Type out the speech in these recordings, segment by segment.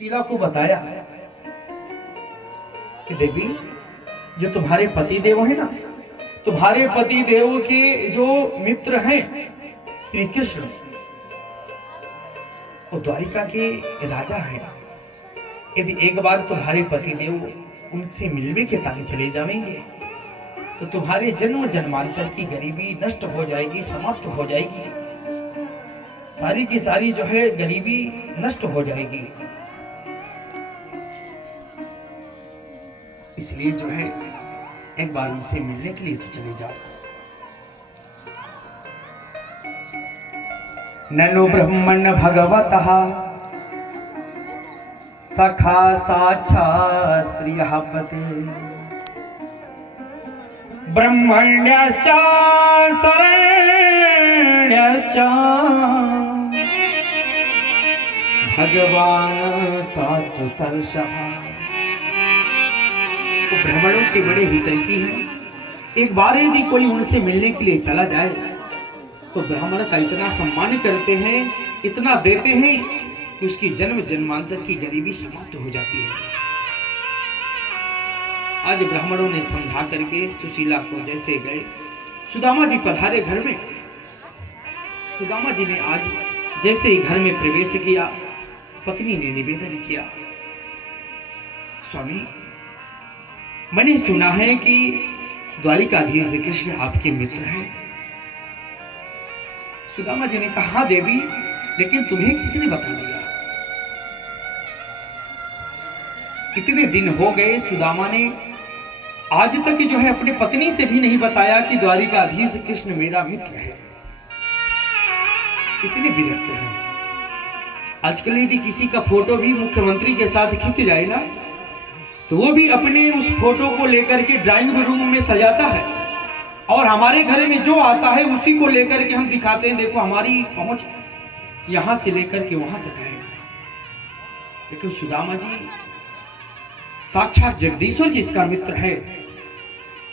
शीला को बताया कि देवी, जो तुम्हारे पति देव है ना, तुम्हारे पति देव के जो मित्र हैं श्री कृष्ण, वो द्वारिका के राजा हैं। यदि एक बार तुम्हारे पति देव उनसे मिलने के ताने चले जाएंगे तो तुम्हारे जन्म जन्मांतर की गरीबी नष्ट हो जाएगी, समाप्त हो जाएगी, सारी की सारी जो है गरीबी नष्ट हो जाएगी। इसलिए जो है एक बार उनसे मिलने के लिए तो चले जाओ। ननु ब्रह्मण्य भगवतः सखा साक्षात् श्रियः पते ब्रह्मण्यश्च शरण्यश्च भगवान सात्वतर्षः। तो ब्राह्मणों के बड़े हितैषी हैं। एक बार यदि कोई उनसे मिलने के लिए चला जाए तो ब्राह्मण का इतना सम्मान करते हैं, इतना देते हैं कि उसकी जन्म जन्मांतर की गरीबी समाप्त हो जाती है। आज ब्राह्मणों ने समझा करके सुशीला को जैसे गए, सुदामा जी पधारे घर में। सुदामा जी ने आज जैसे ही घर में प्रवेश किया, पत्नी ने निवेदन किया, स्वामी, मैंने सुना है कि द्वारिकाधीश कृष्ण आपके मित्र हैं। सुदामा जी ने कहा, देवी, लेकिन तुम्हें किसने बता दिया? कितने दिन हो गए सुदामा ने आज तक जो है अपने पत्नी से भी नहीं बताया कि द्वारिकाधीश कृष्ण मेरा मित्र है। कितने विरक्त हैं। आजकल यदि किसी का फोटो भी मुख्यमंत्री के साथ खींच जाए ना, तो वो भी अपने उस फोटो को लेकर के ड्राइंग रूम में सजाता है और हमारे घर में जो आता है उसी को लेकर के हम दिखाते हैं, देखो हमारी पहुंच यहां से लेकर के वहां तक है। लेकिन सुदामा जी साक्षात जगदीश्वर जिसका मित्र है,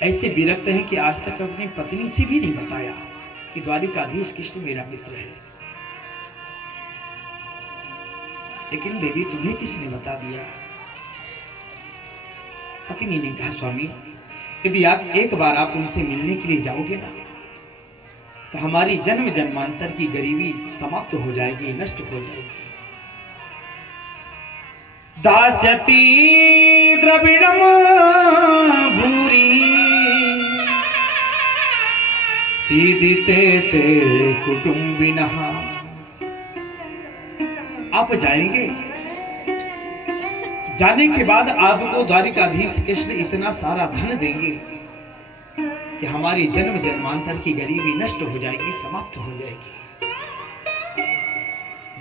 ऐसे विरक्त हैं कि आज तक अपनी पत्नी से भी नहीं बताया कि द्वारिकाधीश कृष्ण मेरा मित्र है। लेकिन देवी, तुम्हें किसने बता दिया? पत्नी ने कहा, स्वामी, यदि आप एक बार आप उनसे मिलने के लिए जाओगे ना, तो हमारी जन्म जन्मांतर की गरीबी समाप्त हो जाएगी, नष्ट हो जाएगी। दास्यति द्रविणम भूरि सीदिते ते कुटुंबिनः। आप जाएंगे, जाने के बाद आपको द्वारिकाधीश कृष्ण इतना सारा धन देंगे कि हमारी जन्म जन्मांतर की गरीबी नष्ट हो जाएगी, समाप्त हो जाएगी।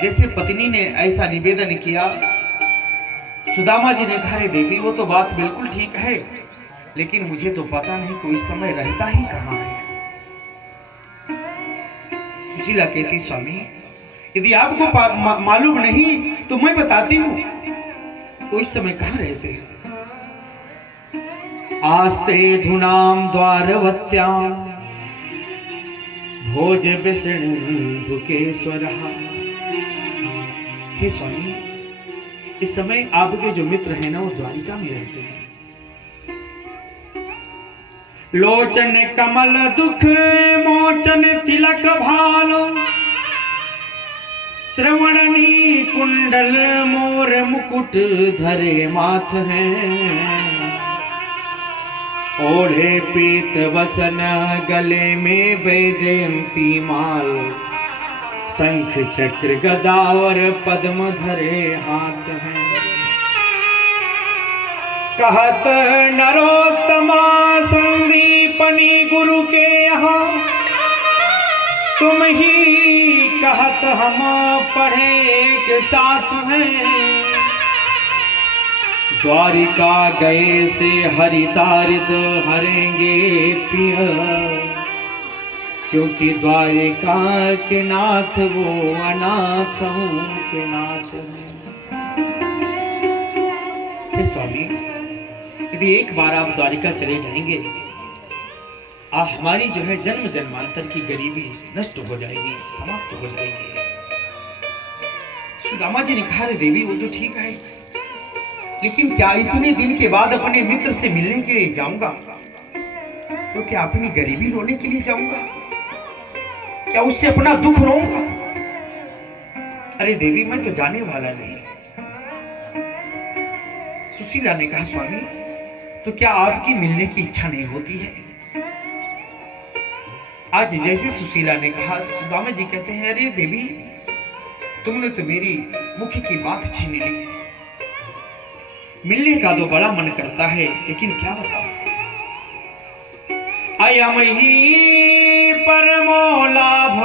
जैसे पत्नी ने ऐसा निवेदन किया, सुदामा जी ने कहा, देवी, वो तो बात बिल्कुल ठीक है, लेकिन मुझे तो पता नहीं कोई समय रहता ही कहां है। सुशीला कहती, स्वामी, यदि आपको मालूम नहीं तो मैं बताती हूं, तो इस समय कहां रहते हैं? आस्ते धुनाम द्वारवत्यां भोज विष्णुकेश्वर। हे स्वामी, इस समय आपके जो मित्र हैं ना, वो द्वारिका में रहते हैं। लोचन कमल दुख मोचन तिलक भालो श्रवणनी कुंडल मोर मुकुट धरे माथ हैं। ओढ़े पीत वसन गले में वैजयंती माल शंख चक्र गदा और पद्म धरे हाथ हैं। कहत नरोत्तमा संदीपनी गुरु के यहाँ तुम ही कहत हम पढ़े एक साथ हैं। द्वारिका गए से हरितारिद हरेंगे प्रिय, क्योंकि द्वारिका के नाथ वो अनाथों के नाथ हैं। स्वामी, यदि एक बार आप द्वारिका चले जाएंगे, हमारी जो है जन्म जन्मांतर की गरीबी नष्ट हो जाएगी, समाप्त हो जाएगी। सुदामा जी ने कहा, अरे देवी वो तो ठीक है, लेकिन क्या इतने दिन के बाद अपने मित्र से मिलने के लिए जाऊंगा तो क्या अपनी गरीबी रोने के लिए जाऊंगा? क्या उससे अपना दुख रोऊंगा? अरे देवी मैं तो जाने वाला नहीं। सुशीला ने कहा, स्वामी तो क्या आपकी मिलने की इच्छा नहीं होती है? आज जैसे सुशीला ने कहा, सुदामा जी कहते हैं, अरे देवी तुमने तो मेरी मुख की बात छीन ली। मिलने का तो बड़ा मन करता है, लेकिन क्या बताऊं, अयमहि परमो लाभ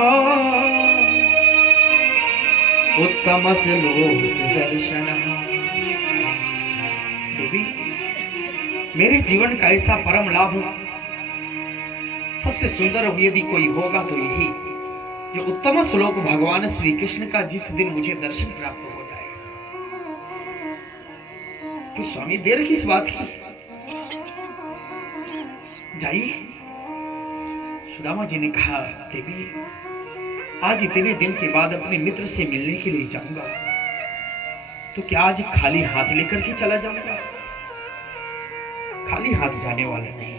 उत्तम श्लोक दर्शन। देवी मेरे जीवन का ऐसा परम लाभ, सबसे सुंदर यदि कोई होगा तो यही, जो उत्तम श्लोक भगवान श्री कृष्ण का जिस दिन मुझे दर्शन प्राप्त हो जाए। कि स्वामी देर किस बात की, जाइए। सुदामा जी ने कहा, देवी आज इतने दिन के बाद अपने मित्र से मिलने के लिए जाऊंगा तो क्या आज खाली हाथ लेकर के चला जाऊंगा? खाली हाथ जाने वाला नहीं।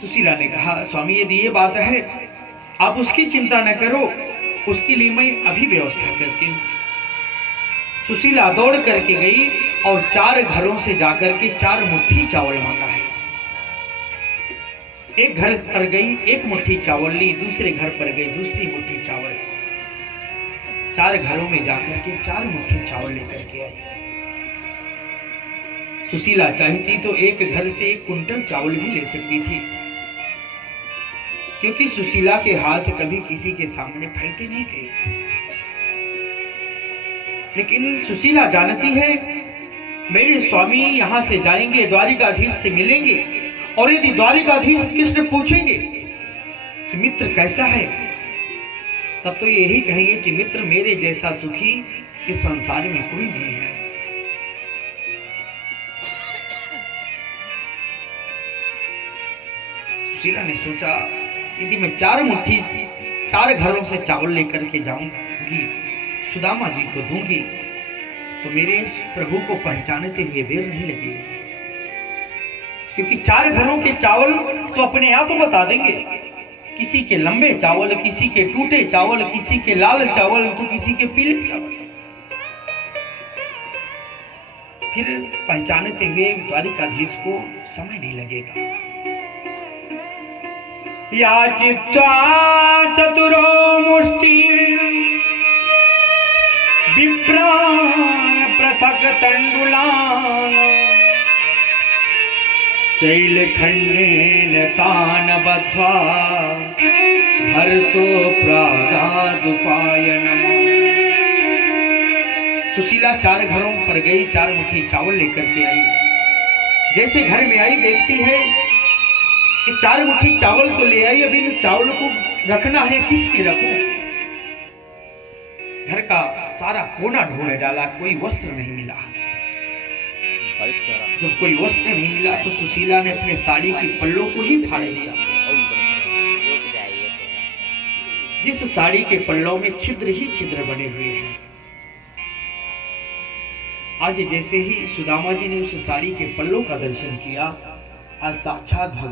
सुशीला ने कहा, स्वामी यदि ये बात है आप उसकी चिंता न करो, उसके लिए मैं अभी व्यवस्था करती हूँ। सुशीला दौड़ करके गई और 4 घरों से जाकर के 4 मुट्ठी चावल मांगा है। एक घर पर गई, 1 मुट्ठी चावल ली, दूसरे घर पर गई, दूसरी मुट्ठी चावल। 4 घरों में जाकर के 4 मुट्ठी चावल लेकर के आई। सुशीला चाहती तो एक घर से 1 कुंटल चावल भी ले सकती थी, क्योंकि सुशीला के हाथ कभी किसी के सामने फैलते नहीं थे। लेकिन सुशीला जानती है मेरे स्वामी यहां से जाएंगे, द्वारिकाधीश से मिलेंगे, और यदि द्वारिकाधीश कृष्ण पूछेंगे कि मित्र कैसा है, तब तो यही कहेंगे कि मित्र मेरे जैसा सुखी इस संसार में कोई नहीं है। सुशीला ने सोचा, यदि मैं 4 मुट्ठी 4 घरों से चावल लेकर के जाऊंगी, सुदामा जी को दूंगी, तो मेरे प्रभु को पहचानते हुए देर नहीं लगेगी। क्योंकि 4 घरों के चावल तो अपने आप बता देंगे, किसी के लंबे चावल, किसी के टूटे चावल, किसी के लाल चावल, तो किसी के पीले चावल। फिर पहचानते हुए द्वारिकाधीश को समय नहीं लगेगा। याचित्वा चतुरो मुष्टि विप्रान पृथक तंडुलान शैलखंडेन तान बद्ध्वा भरतो प्रादादुपायनम्। सुशीला 4 घरों पर गई, 4 मुट्ठी चावल लेकर के आई। जैसे घर में आई देखती है कि 4 मुट्ठी चावल तो ले आई, अभी इन चावल को रखना है, किसके रखूं? घर का सारा कोना ढूंढ डाला, कोई वस्त्र नहीं मिला। जब कोई वस्त्र नहीं मिला तो सुशीला ने अपने साड़ी के पल्लों को ही फाड़ दिया। जिस साड़ी के पल्लों में छिद्र ही छिद्र बने हुए हैं। आज जैसे ही सुदामा जी ने उस साड़ी के पल्लों का दर्शन किया, आज साक्षात भगवान